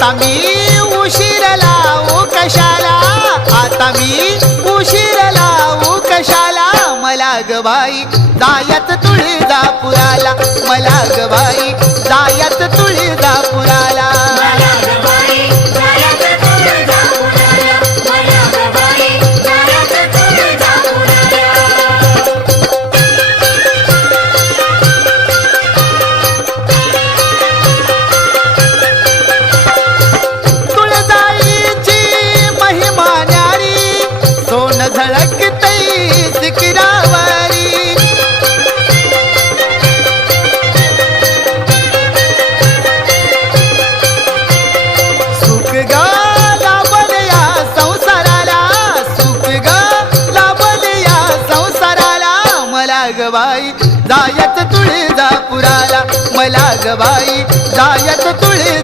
आता मी उशीर लावू कशाला, आता मी उशीर लावू कशाला, मला ग बाई जायत तुळजापुराला, मला ग बाई जायत तुळजापुराला. झळकतै शिखरावरी, सुख ग लाभल या संसाराला, सुख ग लाभल या संसाराला, मला ग बाई जायत तुळजापुराला, मला ग बाई जायत तुळजापुराला.